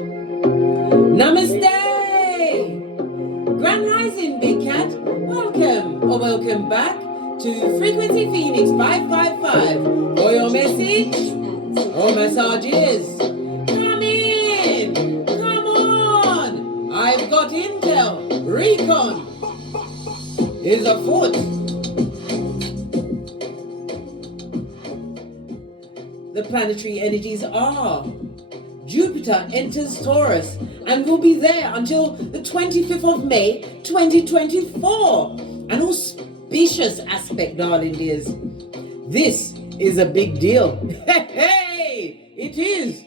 Namaste! Grand Rising, Big Cat. Welcome or welcome back to Frequency Phoenix 555. For your message or messages. Come in! Come on! I've got intel. Recon is afoot. The planetary energies are Jupiter enters Taurus and will be there until the 25th of May 2024. An auspicious aspect, darling dears. This is a big deal. Hey, it is.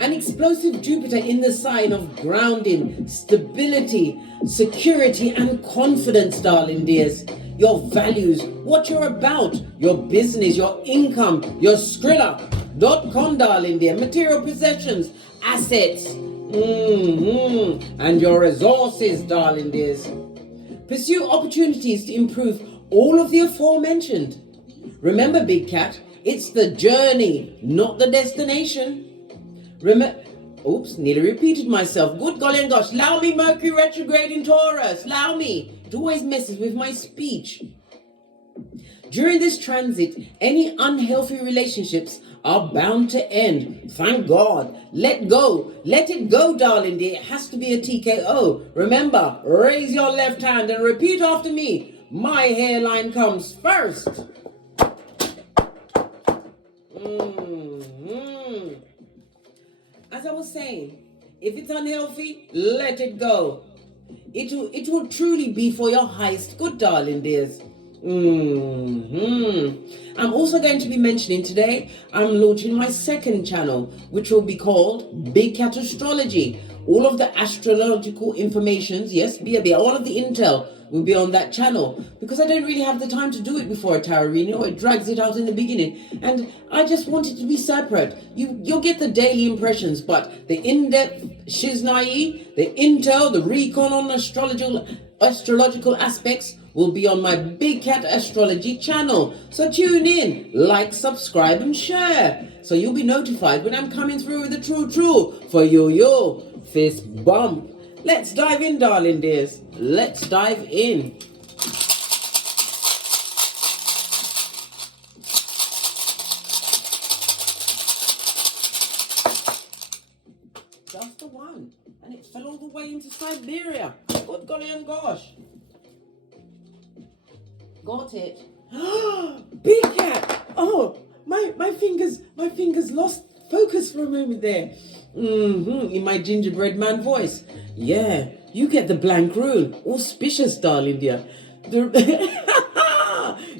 An explosive Jupiter in the sign of grounding, stability, security, and confidence, darling dears. Your values, what you're about, your business, your income, your Skrilla.com, darling dear, material possessions, assets, and your resources, darling dears. Pursue opportunities to improve all of the aforementioned. Remember, Big Cat, it's the journey, not the destination. Oops, nearly repeated myself. Good golly and gosh, allow me Mercury retrograde in Taurus, allow me. It always messes with my speech. During this transit, any unhealthy relationships are bound to end. Thank God. Let go. Let it go, darling dear. It has to be a TKO. Remember, raise your left hand and repeat after me. My hairline comes first. As I was saying, if it's unhealthy, let it go. It will truly be for your highest good, darling dears. I'm also going to be mentioning today, I'm launching my second channel, which will be called Big Cat Astrology. All of the astrological informations, yes, all of the intel will be on that channel, because I don't really have the time to do it before a tarot reading, or it drags it out in the beginning, and I just want it to be separate. You'll get the daily impressions, but the in-depth shiznai, the intel, the recon on astrological aspects will be on my Big Cat Astrology channel. So tune in, like, subscribe, and share, so you'll be notified when I'm coming through with the true for yo fist bump. Let's dive in, darling dears. Let's dive in. Just the one, and it fell all the way into Siberia. Good golly and gosh. Got it. Big Cat. Oh, my fingers lost focus for a moment there. In my gingerbread man voice. Yeah, you get the blank rune. Auspicious, darling dear.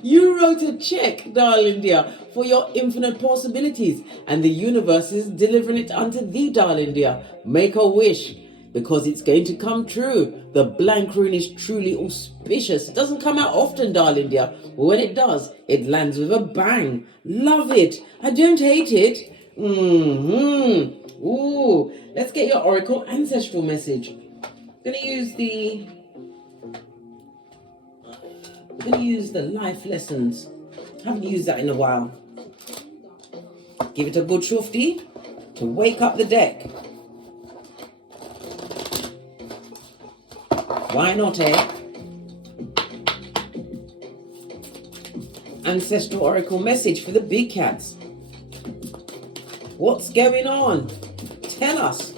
You wrote a check, darling dear, for your infinite possibilities, and the universe is delivering it unto thee, darling dear. Make a wish, because it's going to come true. The blank rune is truly auspicious. It doesn't come out often, darling dear, but when it does, it lands with a bang. Love it. I don't hate it. Ooh, let's get your oracle ancestral message. Gonna use the life lessons. Haven't used that in a while. Give it a good shufti to wake up the deck. Why not, eh? Ancestral oracle message for the big cats. What's going on? Tell us.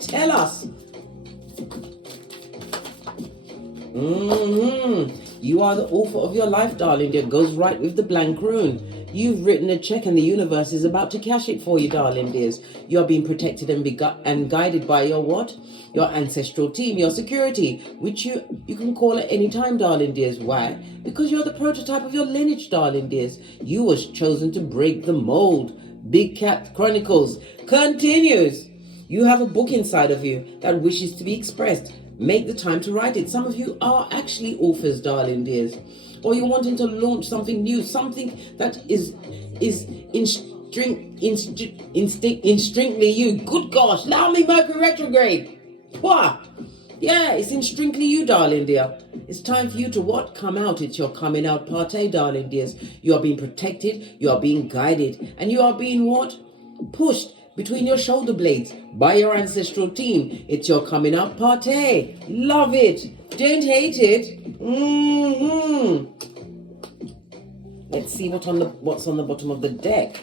You are the author of your life, darling. It goes right with the blank rune. You've written a check and the universe is about to cash it for you, darling dears. You are being protected and guided by your what? Your ancestral team, your security, which you can call at any time, darling dears. Why? Because you're the prototype of your lineage, darling dears. You was chosen to break the mold. Big Cat Chronicles continues. You have a book inside of you that wishes to be expressed. Make the time to write it. Some of you are actually authors, darling dears. Or you're wanting to launch something new, something that is instinctively you. Good gosh, allow me Mercury retrograde. Wah! Yeah, it's instinctively you, darling dear. It's time for you to what? Come out. It's your coming out party, darling dears. You are being protected, you are being guided, and you are being what? Pushed between your shoulder blades by your ancestral team. It's your coming out party. Love it. Don't hate it. Let's see what's on the bottom of the deck.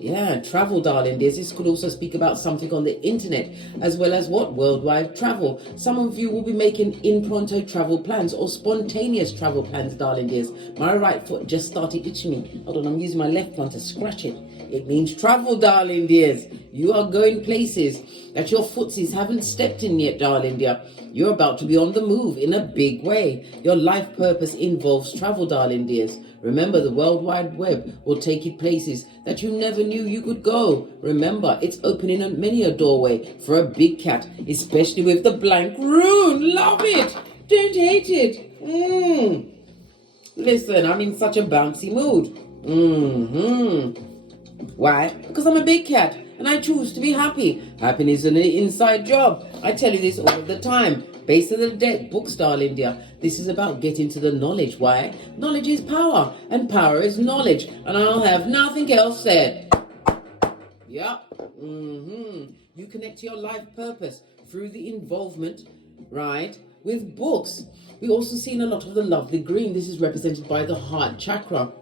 Yeah, travel, darling dears. This could also speak about something on the internet, as well as what? Worldwide travel. Some of you will be making in pronto travel plans or spontaneous travel plans, darling dears. My right foot just started itching me. Hold on, I'm using my left one to scratch it. It means travel, darling dears. You are going places that your footsies haven't stepped in yet, darling dear. You're about to be on the move in a big way. Your life purpose involves travel, darling dears. Remember, the World Wide Web will take you places that you never knew you could go. Remember, it's opening many a doorway for a big cat, especially with the blank rune. Love it. Don't hate it. Listen, I'm in such a bouncy mood. Why? Because I'm a big cat and I choose to be happy. Happiness is an inside job. I tell you this all the time. Base of the deck, books, darling dear. This is about getting to the knowledge. Why? Knowledge is power, and power is knowledge. And I'll have nothing else said. Yeah. You connect to your life purpose through the involvement, right, with books. We also seen a lot of the lovely green. This is represented by the heart chakra.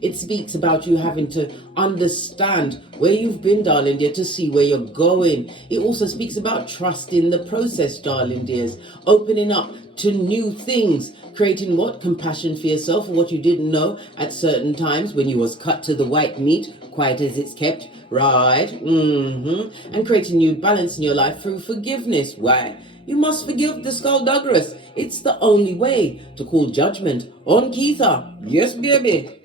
It speaks about you having to understand where you've been, darling dear, to see where you're going. It also speaks about trusting the process, darling dears. Opening up to new things. Creating what? Compassion for yourself for what you didn't know at certain times when you was cut to the white meat, quiet as it's kept. Right. And creating new balance in your life through forgiveness. Why? You must forgive the skullduggerous. It's the only way to call judgment on Keitha. Yes, baby.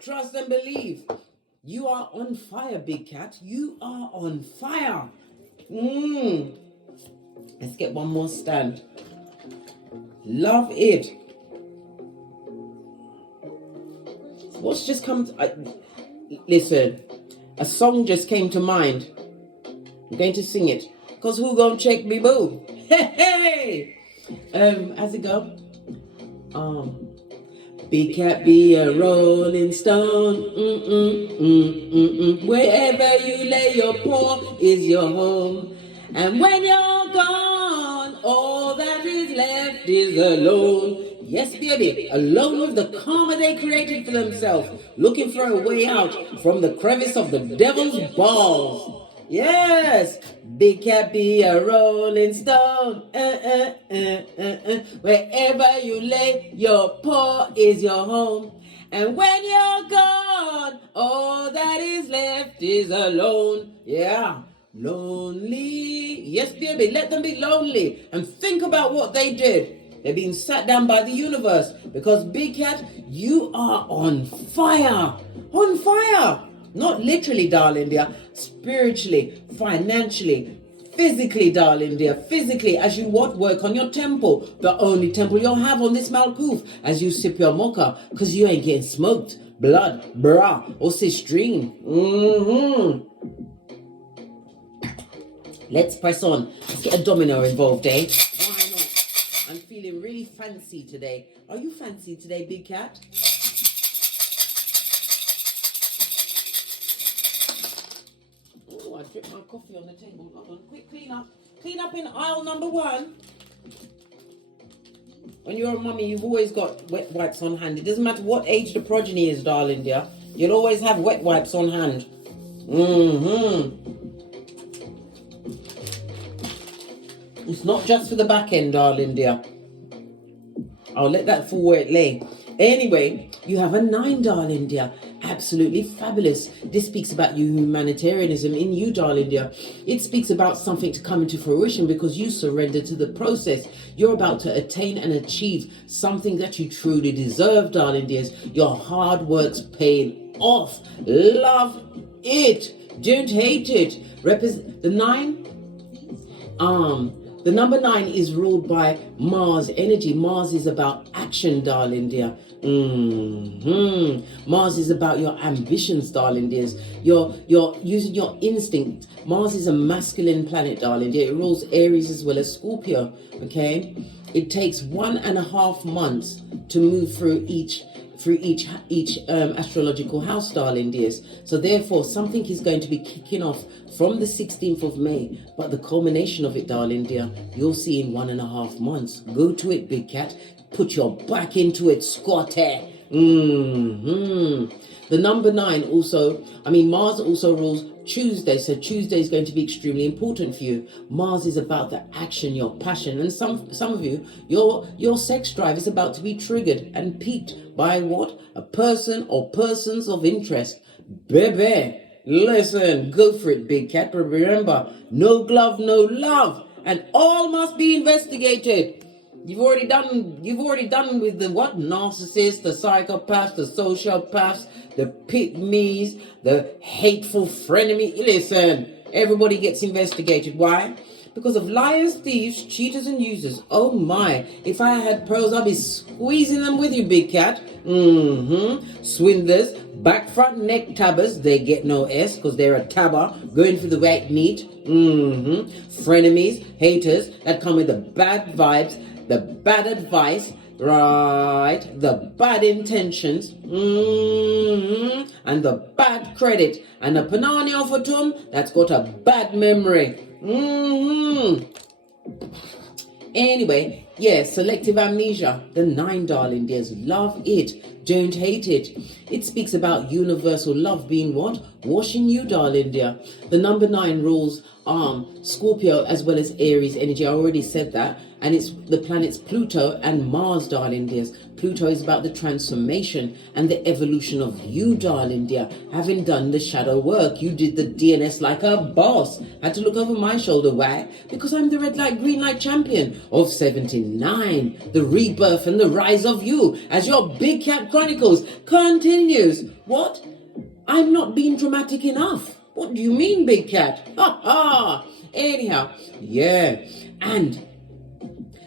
Trust and believe. You are on fire, big cat. You are on fire. Let's get one more stand. Love it. What's just come to, listen, a song just came to mind. I'm going to sing it. Because who gonna check me boo? Hey! How's it go? Big cat be a rolling stone. Wherever you lay your paw is your home. And when you're gone, all that is left is alone. Yes, baby, alone with the karma they created for themselves, looking for a way out from the crevice of the devil's balls. Yes, big cat be a rolling stone. Wherever you lay your paw is your home. And when you're gone, all that is left is alone. Yeah, lonely. Yes, baby, let them be lonely and think about what they did. They're being sat down by the universe because, big cat, you are on fire. On fire. Not literally, darling dear. Spiritually, financially, physically, darling dear. Physically, as you work on your temple. The only temple you'll have on this Malkuth as you sip your mocha. Because you ain't getting smoked. Blood, bra, or cistrine. Let's press on. Let's get a domino involved, eh? Why not? I'm feeling really fancy today. Are you fancy today, big cat? Oh, I dripped my coffee on the table. Hold on, quick clean up. Clean up in aisle number 1. When you're a mummy, you've always got wet wipes on hand. It doesn't matter what age the progeny is, darling dear. You'll always have wet wipes on hand. It's not just for the back end, darling dear. I'll let that fall where it lay. Anyway, you have a 9, darling dear. Absolutely fabulous. This speaks about your humanitarianism in you, darling dear. It speaks about something to come into fruition because you surrender to the process. You're about to attain and achieve something that you truly deserve, darling dears. Your hard work's paying off. Love it. Don't hate it. The 9? The number 9 is ruled by Mars energy. Mars is about action, darling dear. Mars is about your ambitions, darling dears. You're using your instinct. Mars is a masculine planet, darling dear. It rules Aries as well as Scorpio, okay? It takes 1.5 months to move through each through each astrological house, darling dears. So therefore, something is going to be kicking off from the 16th of May. But the culmination of it, darling dear, you'll see in 1.5 months. Go to it, big cat. Put your back into it, Scotty. The number 9 also, Mars also rules Tuesday, so Tuesday is going to be extremely important for you. Mars is about the action, your passion, and some of you, your sex drive is about to be triggered and piqued by what? A person or persons of interest. Baby, listen, go for it, big cat. But remember, no glove, no love, and all must be investigated. You've already done with the what? Narcissists, the psychopaths, the sociopaths, the pygmies, the hateful frenemy. Listen, everybody gets investigated. Why? Because of liars, thieves, cheaters, and users. Oh my, if I had pearls, I'd be squeezing them with you, big cat. Swindlers, back front neck tabbers, they get no S because they're a tabber, going for the white meat. Frenemies, haters, that come with the bad vibes, the bad advice, right, the bad intentions, and the bad credit, and the panani of a tum that's got a bad memory. Anyway, selective amnesia, the 9, darling dears. Love it, don't hate it. It speaks about universal love being what? Washing you, darling dear. The number 9 rules Scorpio as well as Aries energy. I already said that. And it's the planets Pluto and Mars, darling dears. Pluto is about the transformation and the evolution of you, darling dear. Having done the shadow work, you did the DNS like a boss. Had to look over my shoulder. Why? Because I'm the red light, green light champion of 79. The rebirth and the rise of you as your Big Cat Chronicles continues. What? I'm not being dramatic enough. What do you mean, Big Cat? Ha ha! Anyhow, and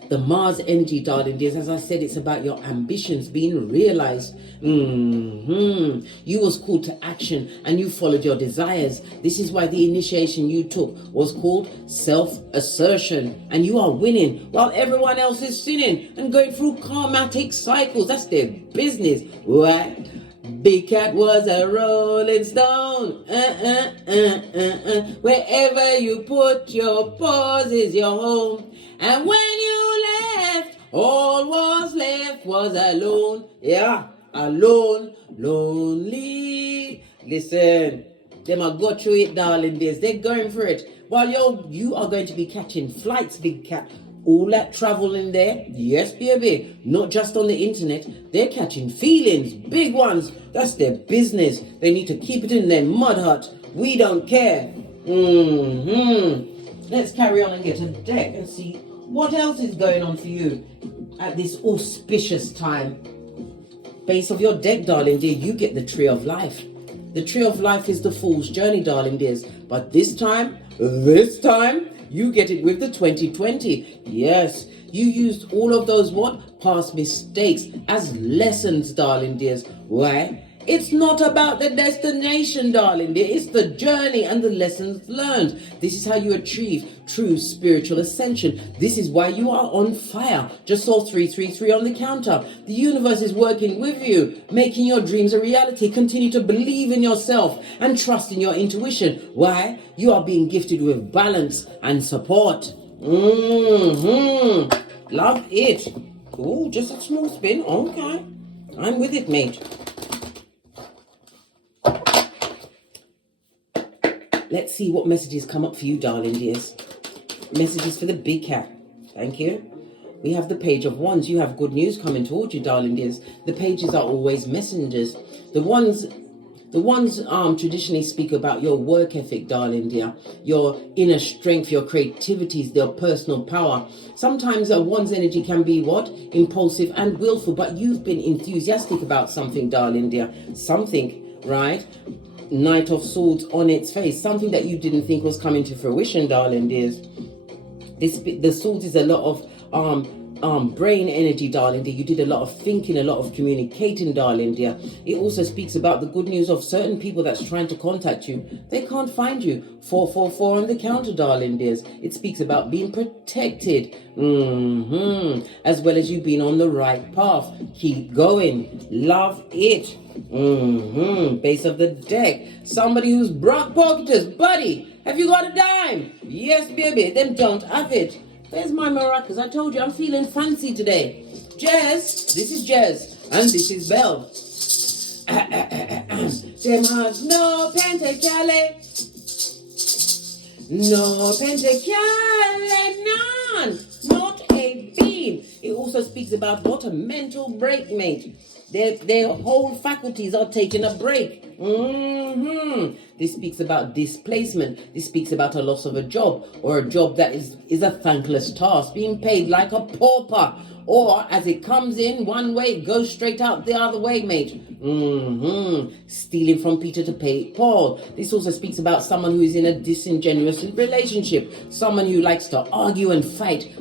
the Mars energy, darling dears, as I said, it's about your ambitions being realized. You was called to action and you followed your desires. This is why the initiation you took was called self-assertion. And you are winning while everyone else is sinning and going through karmatic cycles. That's their business. Right? Big Cat was a rolling stone. Wherever you put your paws is your home. And when you left, all was left was alone. Yeah, alone, lonely. Listen, them are go through it, darling dears. They're going for it. While you are going to be catching flights, Big Cat. All that travel in there, yes, baby, not just on the internet. They're catching feelings, big ones. That's their business. They need to keep it in their mud hut. We don't care. Let's carry on and get a deck and see what else is going on for you at this auspicious time. Base of your deck, darling dear, you get the Tree of Life. The Tree of Life is the Fool's Journey, darling dears. But this time, you get it with the 2020. Yes, you used all of those past mistakes as lessons, darling dears. Why? It's not about the destination, darling dear. It's the journey and the lessons learned. This is how you achieve true spiritual ascension. This is why you are on fire. Just saw 333 on the counter. The universe is working with you, making your dreams a reality. Continue to believe in yourself and trust in your intuition. Why? You are being gifted with balance and support. Love it. Oh, just a small spin. Okay. I'm with it, mate. Let's see what messages come up for you, darling dears. Messages for the Big Cat. Thank you. We have the Page of Wands. You have good news coming towards you, darling dears. The pages are always messengers. The ones traditionally speak about your work ethic, darling dear. Your inner strength, your creativities, your personal power. Sometimes a one's energy can be impulsive and willful, but you've been enthusiastic about something, darling dear. Something, right? Knight of Swords on its face, something that you didn't think was coming to fruition, darling dears. The swords is a lot of brain energy, darling dear. You did a lot of thinking, a lot of communicating, darling dear. It also speaks about the good news of certain people that's trying to contact you. They can't find you. 444 on the counter, darling dears. It speaks about being protected, as well as you being on the right path. Keep going. Love it. Base of the deck. Somebody who's broke pocketers. Buddy, have you got a dime? Yes, baby. Then don't have it. There's my maracas. I told you I'm feeling fancy today. Jazz, this is Jazz, and this is Belle. Them has no pentacale, no pentacale, none, not a beam. It also speaks about what a mental break, mate. Their whole faculties are taking a break. This speaks about displacement. This speaks about a loss of a job, or a job that is a thankless task, being paid like a pauper, or as it comes in one way, it goes straight out the other way, mate. Stealing from Peter to pay Paul. This also speaks about someone who is in a disingenuous relationship, someone who likes to argue and fight,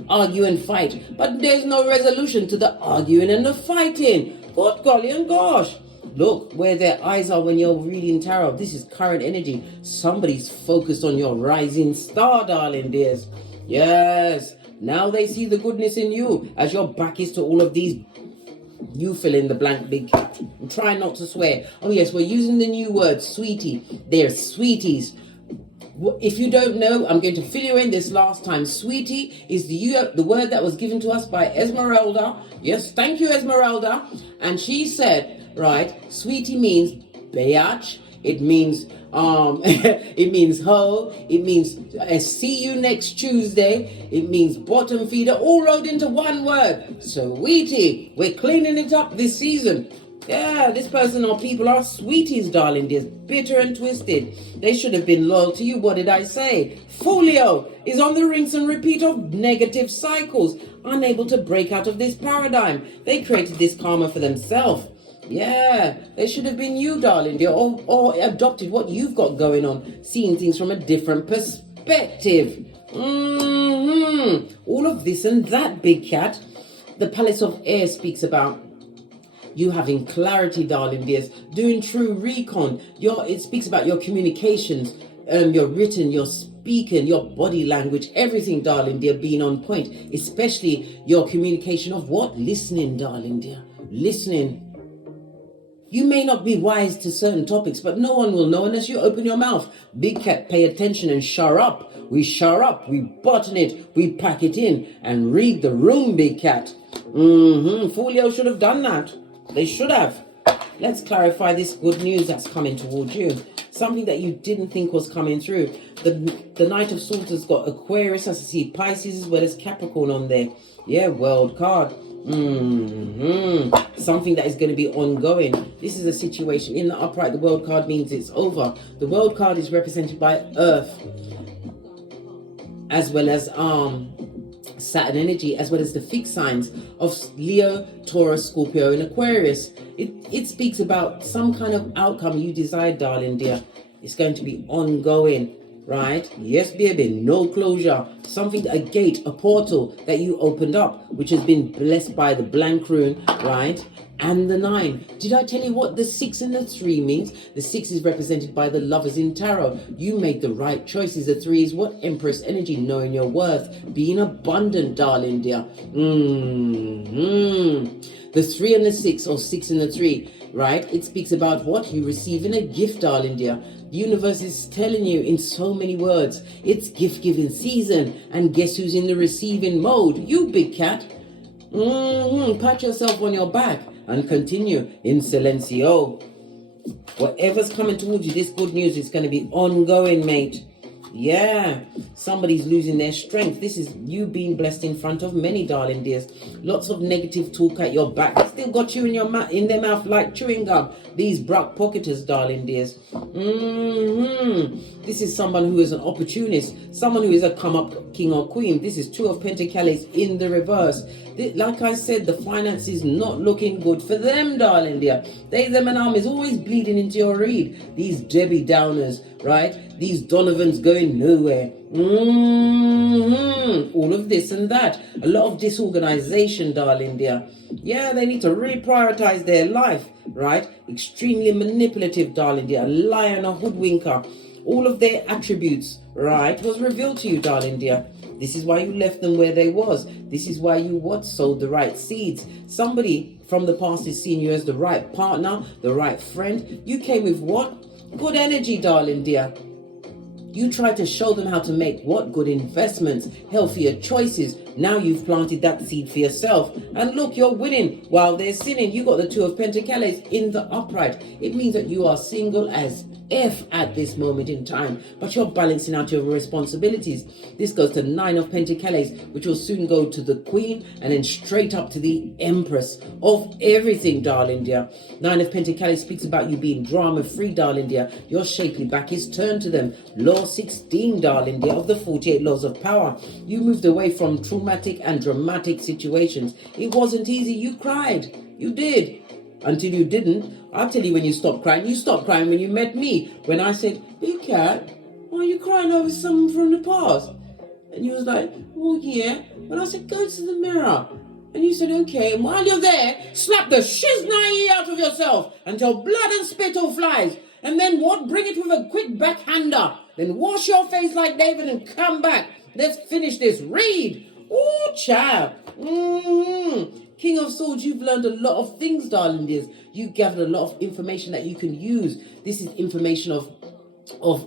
but there's no resolution to the arguing and the fighting. God golly and gosh. Look where their eyes are when you're reading tarot. This is current energy. Somebody's focused on your rising star, darling dears. Yes. Now they see the goodness in you as your back is to all of these. You fill in the blank, big cat. And try not to swear. Oh yes, we're using the new word, sweetie. They're sweeties. If you don't know, I'm going to fill you in this last time. Sweetie is the word that was given to us by Esmeralda. Yes, thank you, Esmeralda. And she said, right, sweetie means biatch. It means it means hoe. It means see you next Tuesday. It means bottom feeder, all rolled into one word. Sweetie, we're cleaning it up this season. Yeah, this person or people are sweeties, darling dears, bitter and twisted. They should have been loyal to you. What did I say? Folio is on the rinse and repeat of negative cycles, unable to break out of this paradigm. They created this karma for themselves. Yeah, they should have been you, darling dear, or adopted what you've got going on, seeing things from a different perspective. All of this and that, big cat. The Palace of Air speaks about you having clarity, darling dears, doing true recon. It speaks about your communications, your written, your speaking, your body language, everything, darling dear, being on point. Especially your communication of what? Listening, darling dear. Listening. You may not be wise to certain topics, but no one will know unless you open your mouth. Big cat, pay attention and shore up. We shore up, we button it, we pack it in, and read the room, big cat. Folio should have done that. They should have. Let's clarify this good news that's coming towards you. Something that you didn't think was coming through. The Knight of Swords has got Aquarius, as I see Pisces, as well as Capricorn on there. Yeah, world card. Something that is going to be ongoing. This is a situation. In the upright, the world card means it's over. The world card is represented by Earth, as well as Saturn energy, as well as the fixed signs of Leo, Taurus, Scorpio, and Aquarius. It speaks about some kind of outcome you desire, darling dear. It's going to be ongoing, right? Yes, baby, no closure. Something, a gate, a portal that you opened up, which has been blessed by the blank rune, right? And the 9. Did I tell you what the 6 and the 3 means? The 6 is represented by the lovers in tarot. You made the right choices. The 3 is what? Empress energy, knowing your worth, being abundant, darling dear. The 3 and the 6, or 6 and the 3, right? It speaks about what? You receiving a gift, darling dear. The universe is telling you in so many words, it's gift giving season. And guess who's in the receiving mode? You, big cat. Pat yourself on your back and continue in silencio. Whatever's coming towards you, this good news is going to be ongoing, mate. Yeah, somebody's losing their strength. This is you being blessed in front of many, darling dears. Lots of negative talk at your back. They still got you in their mouth like chewing gum. These brock pocketers, darling dears. This is someone who is an opportunist. Someone who is a come-up king or queen. This is 2 of Pentacles in the reverse. Like I said, the finance is not looking good for them, darling dear. Them and arm is always bleeding into your read. These Debbie Downers right? These Donovans going nowhere. All of this and that. A lot of disorganization, darling dear. Yeah, they need to reprioritize their life, right? Extremely manipulative, darling dear. A liar and a hoodwinker. All of their attributes, right, was revealed to you, darling dear. This is why you left them where they was. This is why you sowed the right seeds. Somebody from the past is seeing you as the right partner, the right friend. You came with what? Good energy, darling dear. You tried to show them how to make what? Good investments, healthier choices. Now you've planted that seed for yourself. And look, you're winning while they're sinning. You got the Two of Pentacles in the upright. It means that you are single as F at this moment in time, but you're balancing out your responsibilities. This goes to Nine of Pentacles, which will soon go to the Queen and then straight up to the Empress of everything, darling dear. Nine of Pentacles speaks about you being drama free, darling dear. Your shapely back is turned to them. Law 16, darling dear, of the 48 laws of power. You moved away from traumatic and dramatic situations. It wasn't easy. You cried. You did. Until you didn't. I'll tell you when you stopped crying. You stopped crying when you met me. When I said, Big Cat, why are you crying over something from the past? And you was like, oh yeah. When I said, go to the mirror. And you said, okay. And while you're there, slap the shiznai out of yourself until blood and spit all flies. And then what? Bring it with a quick backhander. Then wash your face like David and come back. Let's finish this. Read. Oh, child. King of Swords, you've learned a lot of things, darling dears. You gathered a lot of information that you can use. This is information of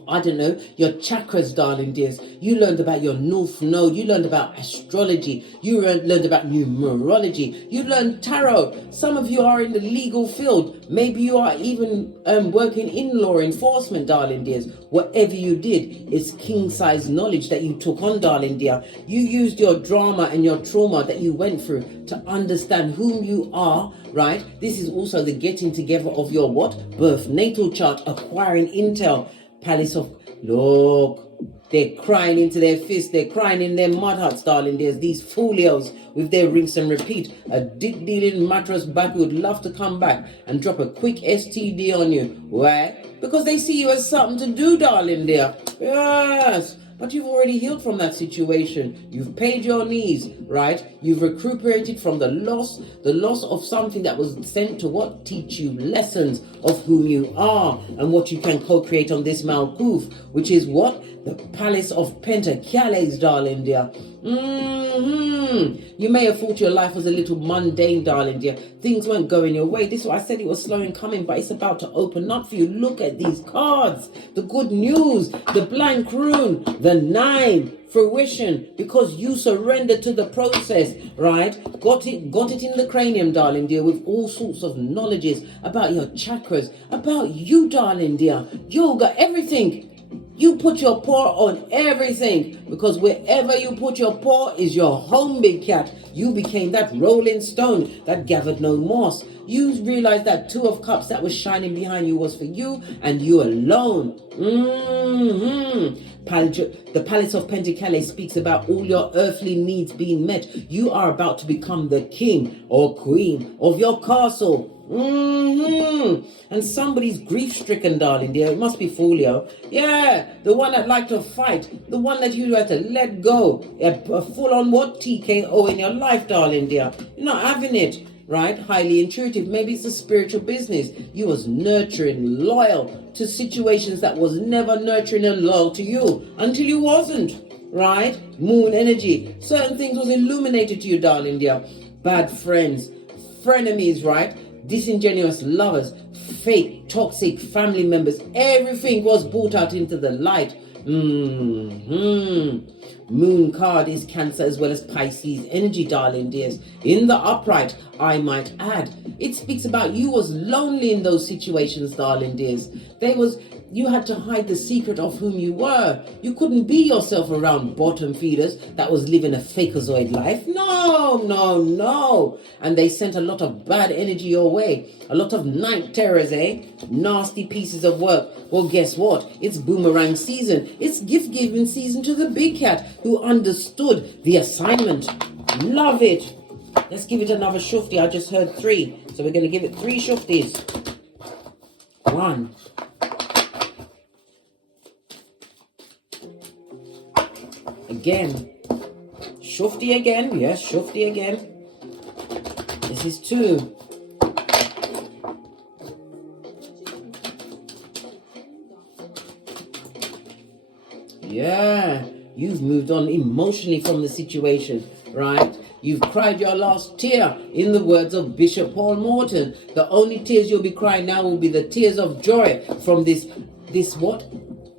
I don't know, your chakras, darling dears. You learned about your North Node. You learned about astrology. You learned about numerology. You learned tarot. Some of you are in the legal field. Maybe you are even working in law enforcement, darling dears. Whatever you did, it's king-size knowledge that you took on, darling dear. You used your drama and your trauma that you went through to understand whom you are, right? This is also the getting together of your what? Birth natal chart, acquiring intel. Palace of, look, they're crying into their fists, they're crying in their mud huts, darling. There's these folios with their rinse and repeat. A dick dealing mattress back would love to come back and drop a quick STD on you. Why? Because they see you as something to do, darling dear. Yes. But you've already healed from that situation. You've paid your knees, right? You've recuperated from the loss of something that was sent to what? Teach you lessons of whom you are and what you can co-create on this Malkuth, which is what? The Palace of Pentacles, darling dear. You may have thought your life was a little mundane, darling dear. Things weren't going your way. This is why I said it was slow in coming, but it's about to open up for you. Look at these cards. The good news, the blank rune, the 9, fruition, because you surrendered to the process, right? Got it in the cranium, darling dear, with all sorts of knowledges about your chakras, about you, darling dear. Yoga, everything. You put your paw on everything, because wherever you put your paw is your home, big cat. You became that rolling stone that gathered no moss. You realized that 2 of Cups that was shining behind you was for you and you alone. The Palace of Pentacles speaks about all your earthly needs being met. You are about to become the king or queen of your castle. And somebody's grief-stricken, darling dear. It must be Folio. Yeah, the one that liked to fight. The one that you had to let go. A full-on what? TKO in your life, darling dear. You're not having it, right? Highly intuitive. Maybe it's a spiritual business. You was nurturing, loyal to situations that was never nurturing and loyal to you until you wasn't, right? Moon energy. Certain things was illuminated to you, darling dear. Bad friends, frenemies, right? Disingenuous lovers, fake, toxic family members, everything was brought out into the light. Moon card is Cancer as well as Pisces energy, darling dears. In the upright, I might add. It speaks about you was lonely in those situations, darling dears. You had to hide the secret of whom you were. You couldn't be yourself around bottom feeders that was living a fakeazoid life. No. And they sent a lot of bad energy your way. A lot of night terrors, eh? Nasty pieces of work. Well, guess what? It's boomerang season. It's gift-giving season to the big cat who understood the assignment. Love it. Let's give it another shufti. I just heard 3. So we're going to give it 3 shuftis. 1, again. Shufti again. Yes, Shufti again. This is 2. Yeah, you've moved on emotionally from the situation, right? You've cried your last tear, in the words of Bishop Paul Morton. The only tears you'll be crying now will be the tears of joy from this what?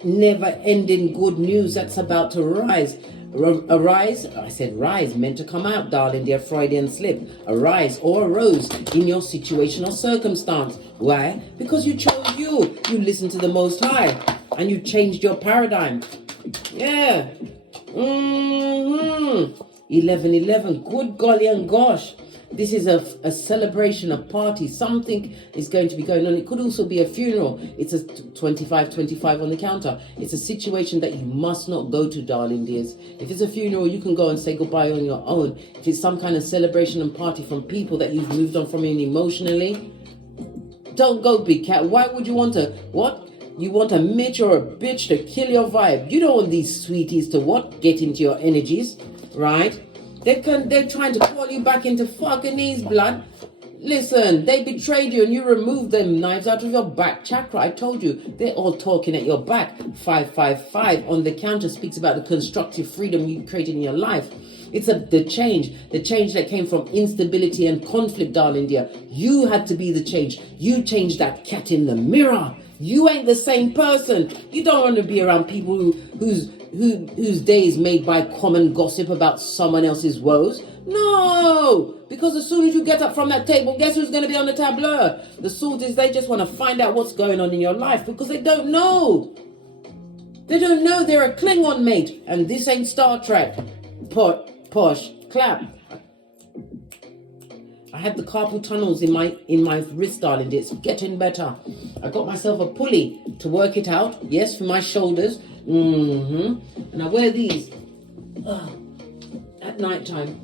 Never-ending good news that's about to rise. Arise, I said rise, meant to come out, darling, dear Freudian slip. Arise or arose in your situation or circumstance. Why? Because you chose you. You listened to the Most High and you changed your paradigm. Yeah. 11:11. Good golly and gosh. This is a celebration, a party. Something is going to be going on. It could also be a funeral. It's a 25-25 on the counter. It's a situation that you must not go to, darling dears. If it's a funeral, you can go and say goodbye on your own. If it's some kind of celebration and party from people that you've moved on from emotionally, don't go, big cat. Why would you want to, what? You want a Mitch or a bitch to kill your vibe. You don't want these sweeties to what? Get into your energies, right? They're trying to call you back into fucking knees, blood. Listen, they betrayed you and you removed them knives out of your back chakra. I told you, they're all talking at your back. 555 on the counter speaks about the constructive freedom you created in your life. It's the change that came from instability and conflict, darling dear. You had to be the change. You changed that cat in the mirror. You ain't the same person. You don't want to be around people whose day is made by common gossip about someone else's woes. No, because as soon as you get up from that table, guess who's going to be on the tableau? The sort is they just want to find out what's going on in your life because they don't know. They don't know they're a Klingon, mate, and this ain't Star Trek. Posh, clap. I had the carpal tunnels in my wrist, darling. It's getting better. I got myself a pulley to work it out. Yes, for my shoulders. And I wear these at night time.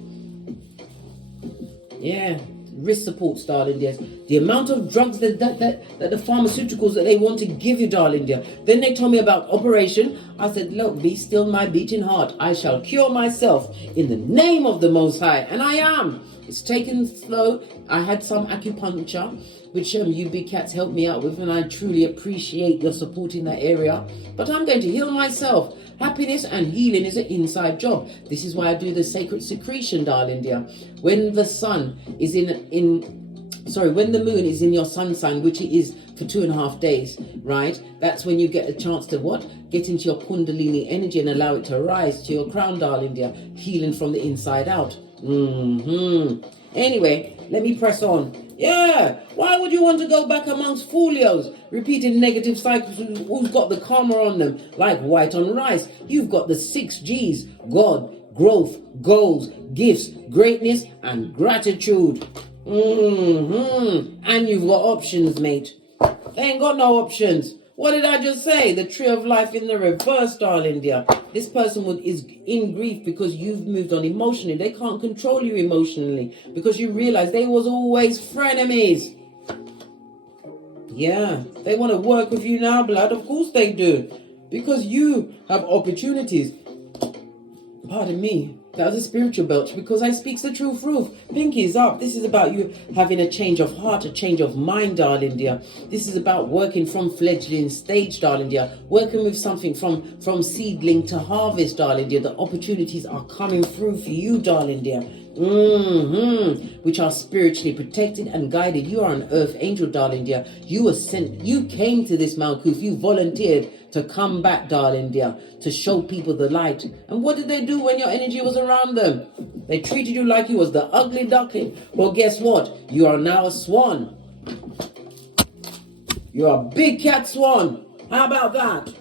Yeah, wrist support, darling dear. The amount of drugs that the pharmaceuticals that they want to give you, darling dear. Then they told me about operation. I said, look, be still my beating heart. I shall cure myself in the name of the Most High. And I am. It's taken slow. I had some acupuncture, which you big cats helped me out with, and I truly appreciate your support in that area. But I'm going to heal myself. Happiness and healing is an inside job. This is why I do the sacred secretion, darling dear. When the sun is when the moon is in your sun sign, which it is for 2.5 days, right? That's when you get a chance to what? Get into your kundalini energy and allow it to rise to your crown, darling dear. Healing from the inside out. Anyway, let me press on. Yeah, why would you want to go back amongst folios, repeating negative cycles who's got the karma on them, like white on rice? You've got the 6 G's: God, growth, goals, gifts, greatness, and gratitude. And you've got options, mate. They ain't got no options. What did I just say? The tree of life in the reverse, darling dear. This person is in grief because you've moved on emotionally. They can't control you emotionally because you realize they was always frenemies. Yeah, they want to work with you now, blood. Of course they do. Because you have opportunities. Pardon me. That was a spiritual belch because I speaks the truth. Pinkies up. This is about you having a change of heart, a change of mind, darling dear. This is about working from fledgling stage, darling dear. Working with something from seedling to harvest, darling dear. The opportunities are coming through for you, darling dear. Which are spiritually protected and guided. You are an earth angel, darling dear. You were sent. You came to this Malkuth. You volunteered to come back, darling dear, to show people the light. And what did they do when your energy was around them? They treated you like you was the ugly duckling. Well, guess what? You are now a swan. You're a big cat swan. How about that?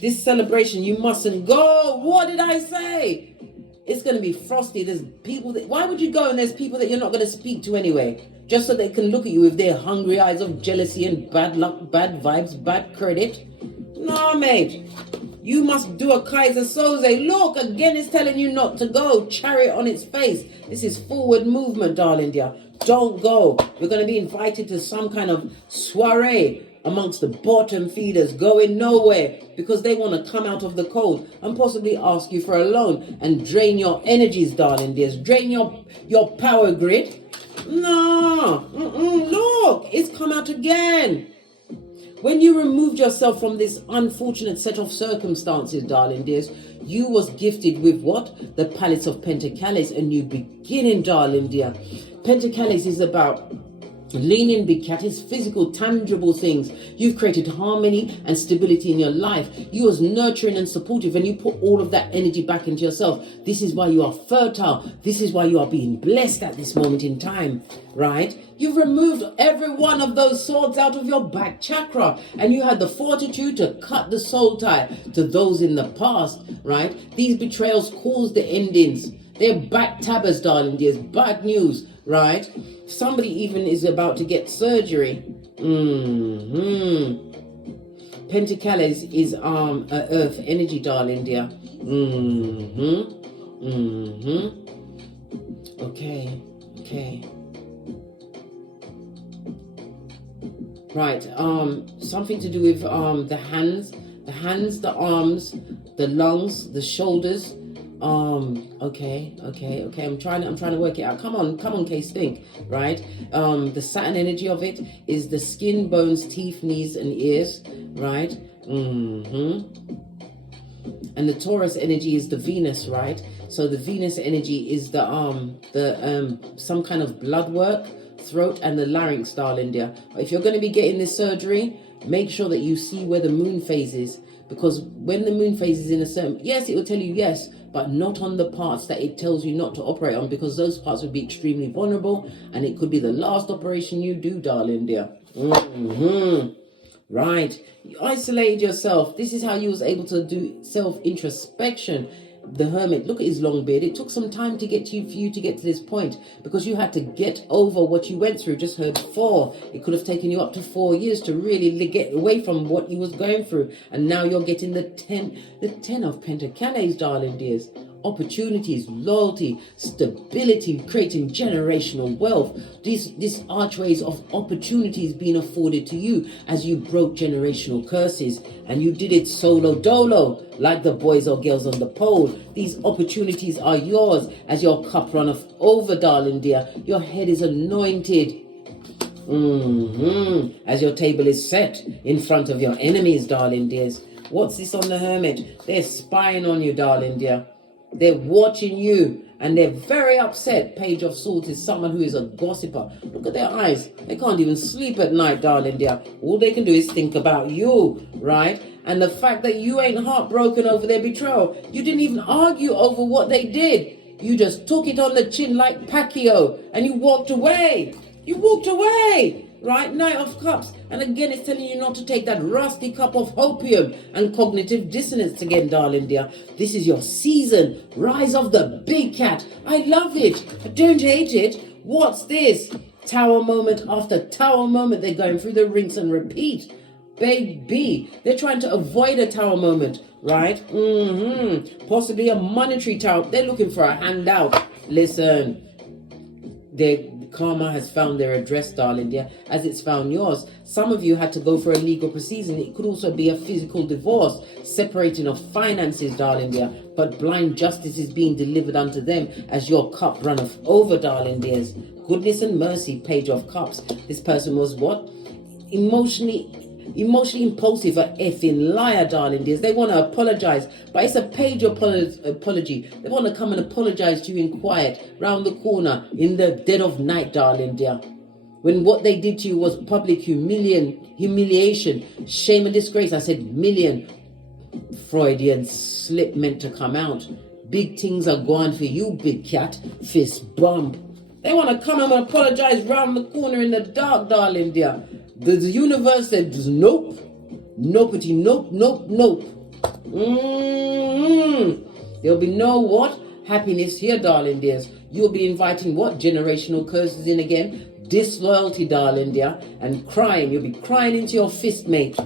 This celebration, you mustn't go. What did I say? It's going to be frosty. There's people that... Why would you go and there's people that you're not going to speak to anyway? Just so they can look at you with their hungry eyes of jealousy and bad luck, bad vibes, bad credit? No, mate. You must do a Kaiser Soze. Look, again it's telling you not to go. Chariot on its face. This is forward movement, darling dear. Don't go. You're going to be invited to some kind of soiree. amongst the bottom feeders, going nowhere because they want to come out of the cold and possibly ask you for a loan and drain your energies, darling dears, drain your power grid. No, look, it's come out again. When you removed yourself from this unfortunate set of circumstances, darling dears, you was gifted with what? The Palace of Pentacles, a new beginning, darling dear. Pentacles is about leaning, big cat, is physical, tangible things. You've created harmony and stability in your life. You was nurturing and supportive, and you put all of that energy back into yourself. This is why you are fertile. This is why you are being blessed at this moment in time, right? You've removed every one of those swords out of your back chakra, and you had the fortitude to cut the soul tie to those in the past, right? These betrayals caused the endings. They're backstabbers, darling dears. Bad news, right? Somebody even is about to get surgery. Pentacles is earth energy, darling dear. Okay. Right. Something to do with the hands, the arms, the lungs, the shoulders. Okay. I'm trying to work it out. Come on, case think, right? The Saturn energy of it is the skin, bones, teeth, knees, and ears, right? And the Taurus energy is the Venus, right? So the Venus energy is the some kind of blood work, throat, and the larynx, darling dear. If you're going to be getting this surgery, make sure that you see where the moon phase is, because when the moon phase is in a certain, yes, it will tell you yes, but not on the parts that it tells you not to operate on, because those parts would be extremely vulnerable, and it could be the last operation you do, darling dear. Right. You isolated yourself. This is how you was able to do self-introspection. The Hermit, look at his long beard. It took some time to get for you to get to this point, because you had to get over what you went through. Just heard 4. It could have taken you up to 4 years to really get away from what you was going through. And now you're getting the 10 of Pentacles, darling dears. Opportunities, loyalty, stability, creating generational wealth. These archways of opportunities being afforded to you as you broke generational curses, and you did it solo dolo, like the boys or girls on the pole. These opportunities are yours as your cup runneth over, darling dear. Your head is anointed. As your table is set in front of your enemies, darling dears. What's this on the Hermit? They're spying on you, darling dear. They're watching you, and they're very upset. Page of Swords is someone who is a gossiper. Look at their eyes. They can't even sleep at night, darling dear. All they can do is think about you, right? And the fact that you ain't heartbroken over their betrayal. You didn't even argue over what they did. You just took it on the chin like Pacquiao, and you walked away. Right? Knight of Cups. And again, it's telling you not to take that rusty cup of opium and cognitive dissonance again, darling dear. This is your season. Rise of the big cat. I love it. I don't hate it. What's this? Tower moment after tower moment. They're going through the rinse and repeat. Baby. They're trying to avoid a tower moment, right? Possibly a monetary tower. They're looking for a handout. Listen. Karma has found their address, darling dear, as it's found yours. Some of you had to go for a legal proceeding. It could also be a physical divorce, separating of finances, darling dear. But blind justice is being delivered unto them as your cup runneth over, darling dears. Goodness and mercy, Page of Cups. This person was what? Emotionally impulsive, a effing liar, darling dears. They want to apologize, but it's a page apology. They want to come and apologize to you in quiet, round the corner, in the dead of night, darling dear. When what they did to you was public humiliation, shame and disgrace. I said million. Freudian slip meant to come out. Big things are going for you, big cat. Fist bump. They want to come and apologize round the corner in the dark, darling dear. The universe said nope. Nopety, nope. There'll be no what? Happiness here, darling dears. You'll be inviting what? Generational curses in again. Disloyalty, darling dear. And crying. You'll be crying into your fist, mate.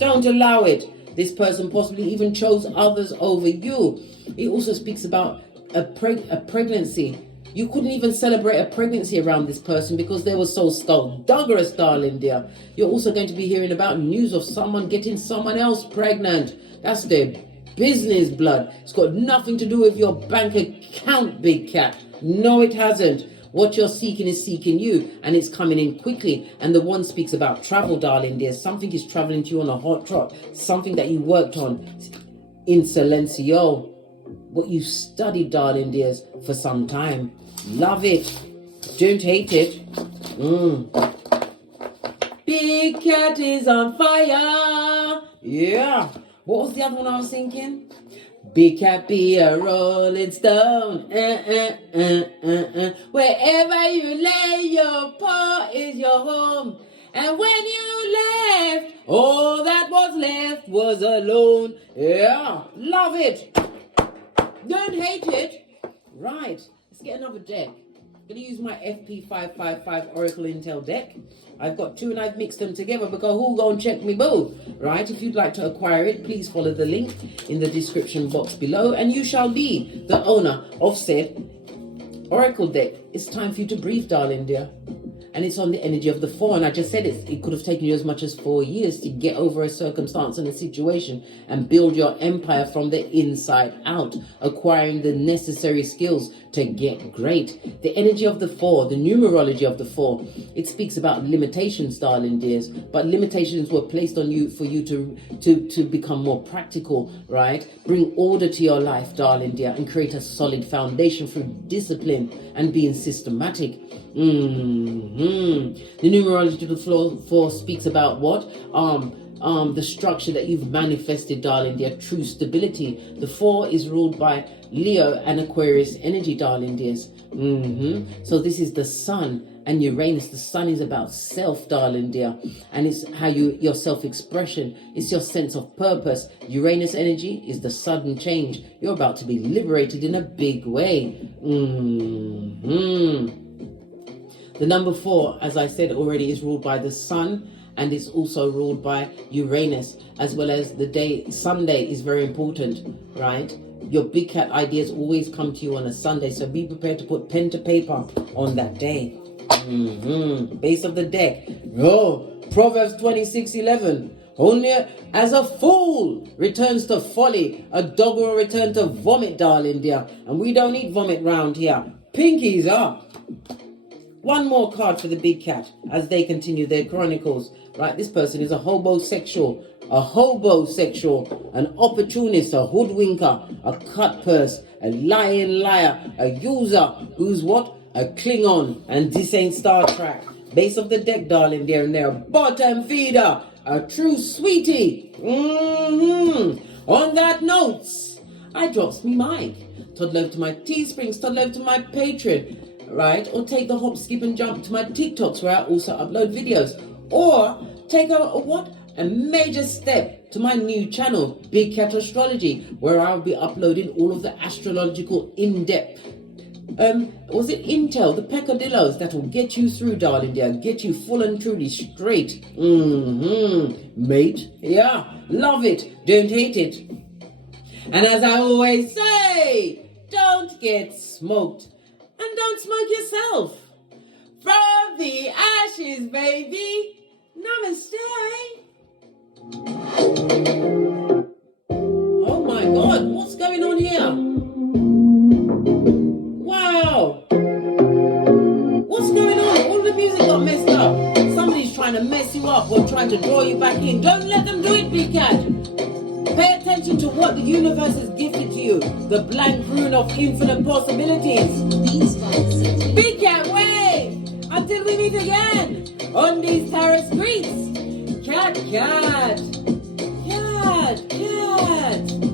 Don't allow it. This person possibly even chose others over you. It also speaks about a pregnancy. You couldn't even celebrate a pregnancy around this person because they were so skullduggerous, darling dear. You're also going to be hearing about news of someone getting someone else pregnant. That's their business, blood. It's got nothing to do with your bank account, big cat. No, it hasn't. What you're seeking is seeking you, and it's coming in quickly. And the one speaks about travel, darling dear. Something is traveling to you on a hot trot. Something that you worked on in silencio. What you studied, darling dears, for some time. Love it. Don't hate it. Big cat is on fire. Yeah. What was the other one I was thinking? Big cat be a rolling stone. Wherever you lay your paw is your home. And when you left, all that was left was alone. Yeah, love it. Don't hate it. Right, let's get another deck. I'm going to use my FP555 Oracle Intel deck. I've got two and I've mixed them together because who go and check me boo? Right, if you'd like to acquire it, please follow the link in the description box below and you shall be the owner of said Oracle deck. It's time for you to breathe, darling dear. And it's on the energy of the 4. And I just said it could have taken you as much as 4 years to get over a circumstance and a situation and build your empire from the inside out, acquiring the necessary skills to get great. The energy of the 4, the numerology of the 4, it speaks about limitations, darling dears, but limitations were placed on you for you to become more practical, right? Bring order to your life, darling dear, and create a solid foundation through discipline and being systematic. The numerology of the 4 speaks about what? The structure that you've manifested, darling dear, true stability. The 4 is ruled by Leo and Aquarius energy, darling dears. So this is the sun and Uranus. The sun is about self, darling dear, and it's how your self-expression. It's your sense of purpose. Uranus energy is the sudden change. You're about to be liberated in a big way. The number 4, as I said already, is ruled by the sun and it's also ruled by Uranus, as well as the day. Sunday is very important, right? Your big cat ideas always come to you on a Sunday, so be prepared to put pen to paper on that day. Base of the deck. Proverbs 26:11. Only as a fool returns to folly, a dog will return to vomit, darling dear. And we don't eat vomit round here. Pinkies up. One more card for the big cat as they continue their chronicles. Right, this person is a hobosexual, an opportunist, a hoodwinker, a cut purse, a lying liar, a user who's what? A Klingon, and this ain't Star Trek. Base of the deck, darling dear, and they're a bottom feeder, a true sweetie. On that note, I drops me mic. Toddle over to my Teesprings, toddle over to my Patreon. Right, or take the hop, skip and jump to my TikToks where I also upload videos, or take a major step to my new channel, Big Cat Astrology, where I'll be uploading all of the astrological in-depth intel, the peccadillos that will get you through, darling dear, get you full and truly straight. Mate, yeah, love it, don't hate it. And as I always say, don't get smoked. And don't smoke yourself. From the ashes, baby. Namaste. Oh my God, what's going on here? Wow. What's going on? All the music got messed up. Somebody's trying to mess you up or trying to draw you back in. Don't let them do it, big cat. Pay attention to what the universe has gifted to you. The blank rune of infinite possibilities. Big cat, wait! Until we meet again on these Taurus streets. Cat, cat. Cat, cat.